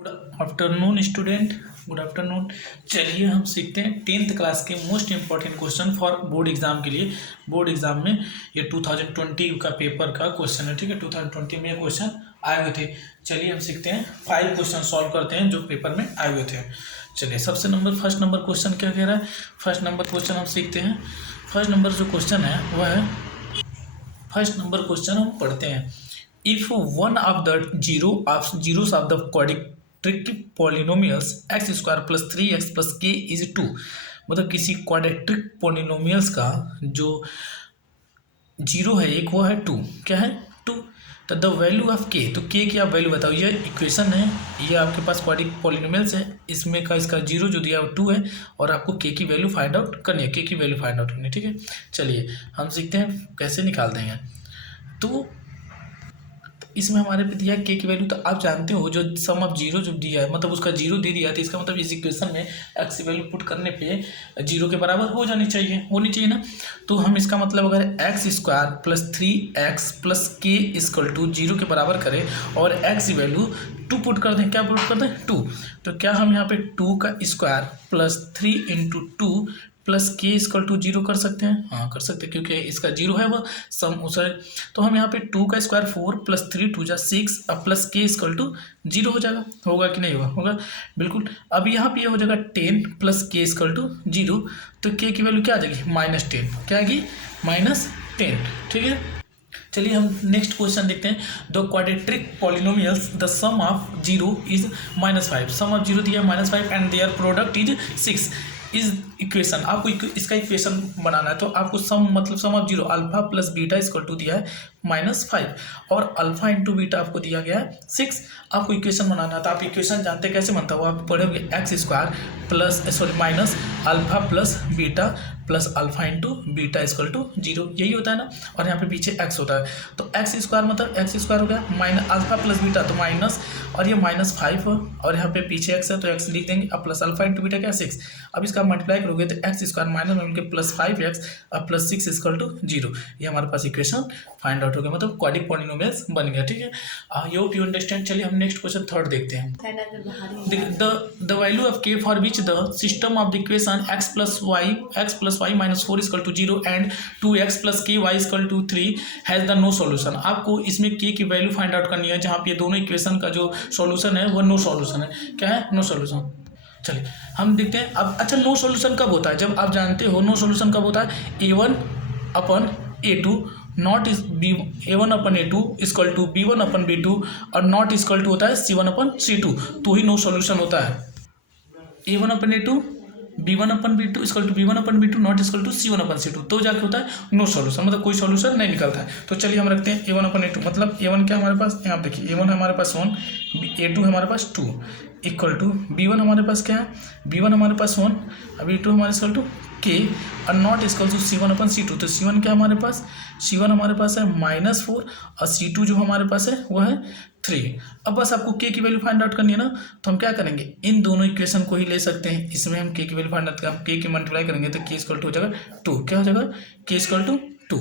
Good afternoon student, good afternoon. चलिए हम सीखते हैं 10th क्लास के most important question for board exam के लिए। बोर्ड एग्जाम में ये 2020 का पेपर का क्वेश्चन है, ठीक है। 2020 में ये क्वेश्चन आए हुए थे। चलिए हम सीखते हैं 5 क्वेश्चन सॉल्व करते हैं जो पेपर में आए हुए थे। चलिए फर्स्ट नंबर क्वेश्चन क्या कह रहा है। फर्स्ट नंबर क्वेश्चन हम सीखते हैं। फर्स्ट नंबर जो क्वेश्चन है वह है, फर्स्ट नंबर क्वेश्चन हम पढ़ते हैं। If one of the zeros of the quadratic polynomials x square plus 3x plus के इज 2, मतलब किसी क्वाड्रेटिक पॉलिनोमियल्स का जो जीरो है एक, वो है 2। क्या है? 2। तो द वैल्यू ऑफ के, तो के की आप वैल्यू बताओ। ये इक्वेशन है, ये आपके पास क्वाड्रेटिक पॉलिनोमियल्स है, इसमें का इसका जीरो जो दिया है 2 है और आपको के की वैल्यू फाइंड आउट करनी है। के की वैल्यू फाइंड आउट करनी है, ठीक है। चलिए हम सीखते हैं कैसे निकालते हैं। तो इसमें हमारे पे दिया के की वैल्यू, तो आप जानते हो जो सम ऑफ जीरो जो दिया है, मतलब उसका जीरो दे दिया है, तो इसका मतलब इस इक्वेशन में एक्स की वैल्यू पुट करने पे जीरो के बराबर होनी चाहिए ना। तो हम इसका मतलब अगर x square plus 3x plus के इक्वल टू जीरो के बराबर करें और एक्स की वैल्यू 2 पुट कर दें। क्या पुट कर दें? 2। तो क्या हम यहाँ पे 2 का स्क्वायर प्लस 3 इंटू 2 प्लस के इक्वल टू जीरो कर सकते हैं? हाँ कर सकते हैं, क्योंकि इसका जीरो है वो सम उस। तो हम यहाँ पे 2 का स्क्वायर 4 प्लस 3 2 जा 6 अब प्लस के इक्वल टू जीरो हो जाएगा। होगा कि नहीं होगा? होगा बिल्कुल। अब यहाँ पे ये हो जाएगा 10 प्लस के इक्वल टू जीरो, तो के की वैल्यू क्या आ जाएगी? -10। क्या आएगी? -10, ठीक है। चलिए हम नेक्स्ट क्वेश्चन देखते हैं। The quadratic polynomials the sum of zero is -5। Sum of zero दिया है -5 एंड देयर प्रोडक्ट इज 6। इस इक्वेशन आपको इसका इक्वेशन बनाना है, तो आपको सम मतलब sum of zero alpha plus beta equal to दिया है -5 और अल्फा इंटू बीटा आपको दिया गया है 6। आपको इक्वेशन बनाना है, तो आप इक्वेशन जानते हैं कैसे बनता है, वो आप पढ़ोगे X square plus minus alpha plus beta plus alpha into beta equal to zero, यही होता है ना। और यहाँ पे पीछे एक्स होता है, तो एक्स स्क्वायर मतलब एक्स स्क्वायर हो गया माइनस अल्फा प्लस बीटा तो माइनस, और ये -5 और यहाँ पे पीछे एक्स है तो एक्स लिख देंगे। अब प्लस अल्फा इंटू बीटा क्या? 6। अब इसका मल्टीप्लाई करोगे तो एक्स स्क्वायर माइनस में प्लस 5x अब प्लस 6 इक्वल टू जीरो। ये हमारे पास इक्वेशन फाइंड आउट हो गया, मतलब क्वाड्रेटिक पॉलिनोमियल्स बन गया, ठीक है। I hope you understand. चलिए हम नेक्स्ट क्वेश्चन थर्ड देखते हैं। The value of K for which the system of the equation x plus y minus 4 equal to zero and 2x plus K Y equal to 3 has the no solution. आपको इसमें के की value find out करनी है, जहाँ पे दोनों equation का जो सॉल्यूशन है वो नो सॉल्यूशन है। क्या है? No solution. चलिए हम देखते हैं अब। अच्छा, नो सॉल्यूशन कब होता है? जब आप जानते हो नो सॉल्यूशन कब होता है, A1 upon A2 not is A1 upon A2 equal to B1 upon B2 और नॉट इक्वल टू होता है C1 अपन C2, तो ही नो सॉल्यूशन होता है। A1 upon A2 B1 upon B2 equal to B1 upon B2 not equal to C1 upon C2, तो जाके होता है नो सॉल्यूशन, मतलब कोई सॉल्यूशन नहीं निकलता है। तो चलिए हम रखते हैं A1 अपन A2, मतलब A1 क्या हमारे पास, यहाँ देखिए A1 हमारे पास 1, A2 हमारे पास 2 इक्वल टू B1 हमारे पास क्या है, B1 हमारे पास 1, अभी 2 हमारे इक्वल टू के और not equal to C1 upon C2, तो C1 क्या हमारे पास, C1 हमारे पास है -4 और C2 जो हमारे पास है वो है 3। अब बस आपको के की वैल्यू फाइंड आउट करनी है ना, तो हम क्या करेंगे, इन दोनों इक्वेशन को ही ले सकते हैं। इसमें हम के की वैल्यू फाइंड आउट करें, के की मल्टीप्लाई करेंगे तो के इक्वल टू हो जाएगा 2। क्या हो जाएगा? K equal to 2।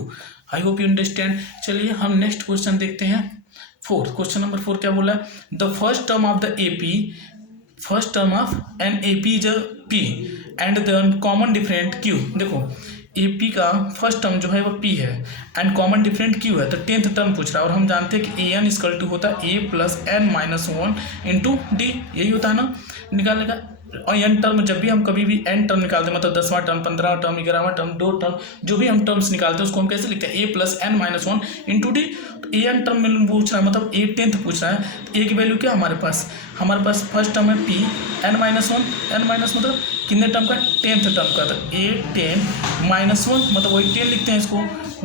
I hope you understand. चलिए हम नेक्स्ट क्वेश्चन देखते हैं। क्वेश्चन नंबर 4 क्या बोला है, the first term of the AP, first term of an AP is P and the common different Q। देखो AP का फर्स्ट टर्म जो है वो P है एंड कॉमन डिफरेंट Q है, तो 10th टर्म पूछ रहा है और हम जानते हैं कि AN इक्वल टू होता है A plus N minus 1 into D, यही होता है ना निकालने का। और एन टर्म जब भी हम कभी भी एन टर्म निकालते हैं, मतलब 10वां टर्म 15वां टर्म 11वां टर्म 2 टर्म जो भी हम टर्म्स निकालते हैं उसको हम कैसे लिखते हैं, A plus N minus 1 into D. तो ए एन टर्म में पूछ रहा है, मतलब A 10th पूछ रहा है, तो A की वैल्यू क्या हमारे पास फर्स्ट टर्म है P N minus 1, N minus मतलब कितने टर्म का, 10th टर्म का, तो A 10 माइनस 1 मतलब वही 10 लिखते हैं इसको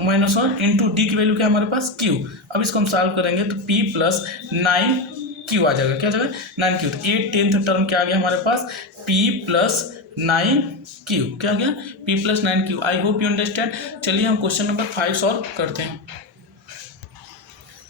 -1 इंटू डी की वैल्यू क्या हमारे पास Q। अब इसको हम सॉल्व करेंगे तो P प्लस 9Q आ जाएगा। क्या जाएगा? 9Q। तो A 10th टर्म क्या आ गया हमारे पास, P प्लस 9Q। क्या आ गया? P plus 9Q। I hope you understand. चलिए हम क्वेश्चन नंबर 5 सॉल्व करते हैं।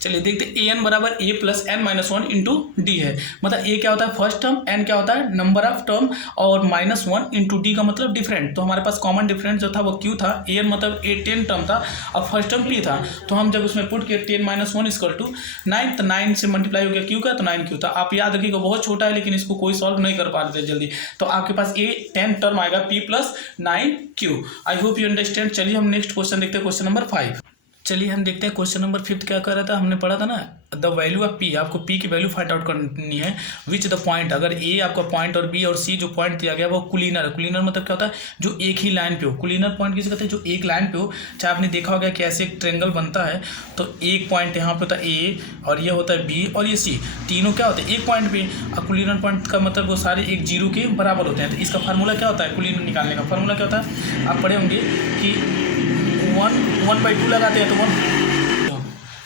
चलिए देखते हैं, ए एन बराबर a plus n minus one into d है। मतलब ए क्या होता है फर्स्ट टर्म, एन क्या होता है नंबर ऑफ टर्म, और माइनस वन इंटू डी का मतलब डिफरेंट। तो हमारे पास कॉमन डिफरेंट जो था वो क्यू था, ए एन मतलब ए 10 टर्म था और फर्स्ट टर्म पी था। तो हम जब उसमें पुट किए 10 माइनस वन इक्वल टू 9, तो 9 से मल्टीप्लाई हो गया क्यू का, तो 9 क्यू था। आप याद रखिएगा बहुत छोटा है लेकिन इसको कोई सॉल्व नहीं कर पा रहे थे जल्दी। तो आपके पास ए 10 टर्म आएगा P plus 9 Q. I hope you understand. चलिए हम नेक्स्ट क्वेश्चन देखते हैं, क्वेश्चन नंबर 5। चलिए हम देखते हैं क्वेश्चन नंबर 5 क्या कर रहा था। हमने पढ़ा था ना द वैल्यू ऑफ पी, आपको पी की वैल्यू फाइंड आउट करनी है। विच द पॉइंट, अगर ए आपका पॉइंट और बी और सी जो पॉइंट दिया गया वो कुलीनर, कुलीनर मतलब क्या होता है जो एक ही लाइन पे हो। कुलीनर पॉइंट किसे कहते हैं जो एक लाइन पे हो। चाहे आपने देखा होगा कि ऐसे एक ट्रेंगल बनता है, तो एक पॉइंट यहाँ पे होता है ए और ये होता है बी और ये सी, तीनों क्या होते हैं एक पॉइंट पे। और कुलीनर पॉइंट का मतलब वो सारे एक जीरो के बराबर होते हैं। तो इसका फार्मूला क्या होता है, कुलीनर निकालने का फार्मूला क्या होता है, आप पढ़े होंगे कि 1/2 लगाते हैं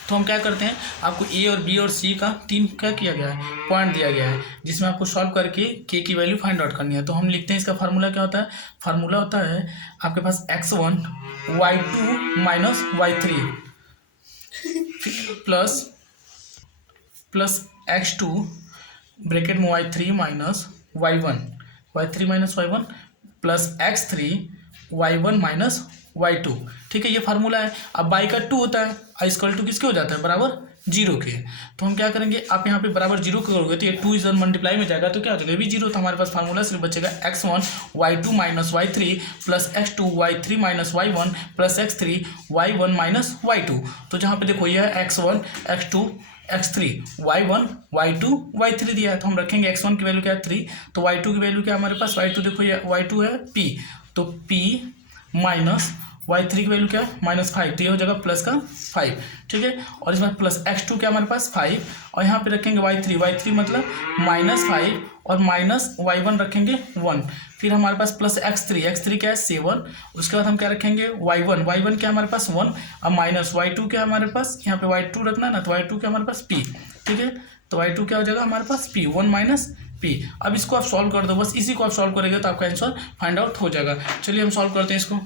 तो हम क्या करते हैं, आपको ए और बी और सी का 3 क्या किया गया है पॉइंट दिया गया है, जिसमें आपको सॉल्व करके के की वैल्यू फाइंड आउट करनी है। तो हम लिखते हैं इसका फार्मूला क्या होता है, फार्मूला होता है आपके पास x1 y2 minus y3 plus x2 bracket में y3 minus y1 plus x3 y1 minus y2। ठीक है, ये फार्मूला है। अब y का 2 होता है, आई इक्वल टू किसके हो जाता है बराबर 0 के। तो हम क्या करेंगे, आप यहाँ पे बराबर 0 करोगे तो ये 2 इधर मल्टीप्लाई में जाएगा तो क्या हो जाएगा, ये भी 0। तो हमारे पास फार्मूला सिर्फ बचेगा x1 y2 minus y3 plus x2 y3 minus y1 plus x3 y1 minus y2। तो जहाँ पे देखो यह x1 x2 x3 y1 y2 y3 दिया है, तो हम रखेंगे x1 की वैल्यू क्या है 3, तो y2 की वैल्यू क्या है हमारे पास, y2 देखो ये y2 है p, तो p माइनस y3 की वैल्यू क्या है -5, तो ये हो जाएगा प्लस का 5। ठीक है, और इसमें प्लस x2 क्या हमारे पास 5, और यहाँ पे रखेंगे y3 मतलब -5 और माइनस y1 रखेंगे 1। फिर हमारे पास प्लस x3 क्या है 7। उसके बाद हम क्या रखेंगे y1 क्या हमारे पास 1, और माइनस y2 क्या हमारे पास, यहाँ पे y2 रखना ना, तो y2 क्या हमारे पास p। ठीक है, तो y2 क्या हो जाएगा हमारे पास p 1 माइनस p। अब इसको आप सॉल्व कर दो, बस इसी को आप सॉल्व करेंगे तो आपका आंसर फाइंड आउट हो जाएगा। चलिए हम सॉल्व करते हैं इसको।